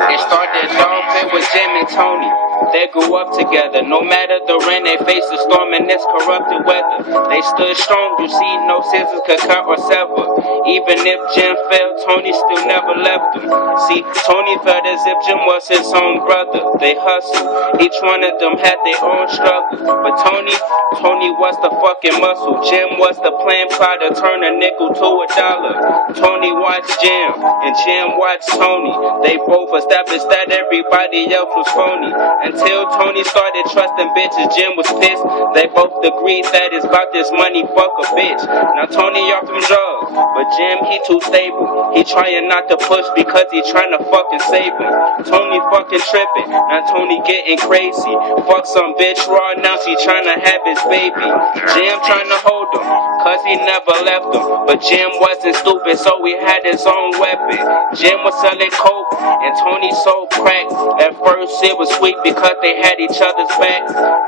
It started dog pit with Jim and Tony. They grew up together. No matter the rain, they faced the storm in this corrupted weather. They stood strong. You see, no scissors could cut or sever. Even if Jim fell, Tony still never left him. See, Tony felt as if Jim was his own brother. They hustled. Each one of them had their own struggle. But Tony was the fucking muscle. Jim was the plan plot to turn a nickel to a dollar. Tony watched Jim, and Jim watched Tony. They both established that everybody else was phony. Until Tony started trusting bitches, Jim was pissed. They both agreed that it's about this money, fuck a bitch. Now Tony off them drugs, but Jim, he too stable. He trying not to push because he trying to fucking save him. Tony fucking tripping, now Tony getting crazy. Fuck some bitch raw, now she trying to have his baby. Jim trying to hold him, cause he never left him. But Jim wasn't stupid, so he had his own weapon. Jim was selling coke, and Tony sold crack. At first it was sweet because they had each other's back.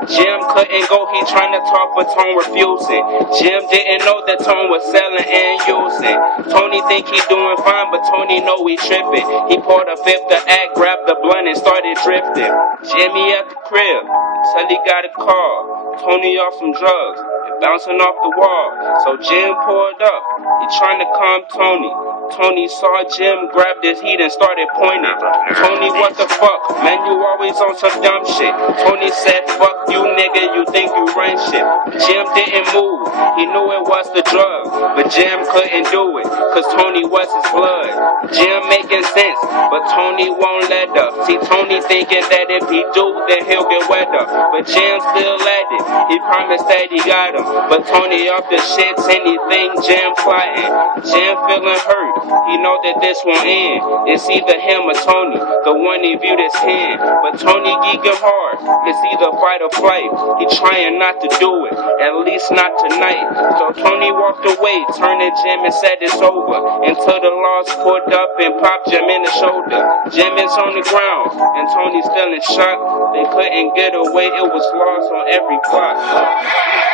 Jim couldn't go, he trying to talk, but Tone refusing. Jim didn't know that Tone was selling and using. Tony think he doing fine, but Tony know he tripping. He poured a fifth to act, grabbed the blunt and started drifting. Jimmy at the crib, until he got a call. Tony off some drugs, and bouncing off the wall. So Jim pulled up, he trying to calm Tony. Tony saw Jim, grabbed his heat and started pointing. Tony, what the fuck? Man, you always on some dumb shit. Tony said, fuck you, nigga, you think you run shit. Jim didn't move, he knew it was the drug. But Jim couldn't do it, cause Tony was his blood. Jim making sense, but Tony won't let up. See, Tony thinking that if he do, then he'll get wet up. But Jim still at it, he promised that he got him. But Tony off the shits, anything Jim plotting. Jim feeling hurt, he know that this won't end. It's either him or Tony, the one he viewed as him. But Tony geeking hard, it's either fight or flight. He trying not to do it, at least not tonight. So Tony walked away, turned to Jim and said it's over. Until the laws pulled up and popped Jim in the shoulder. Jim is on the ground, and Tony still in shock. They couldn't get away, it was lost on every block.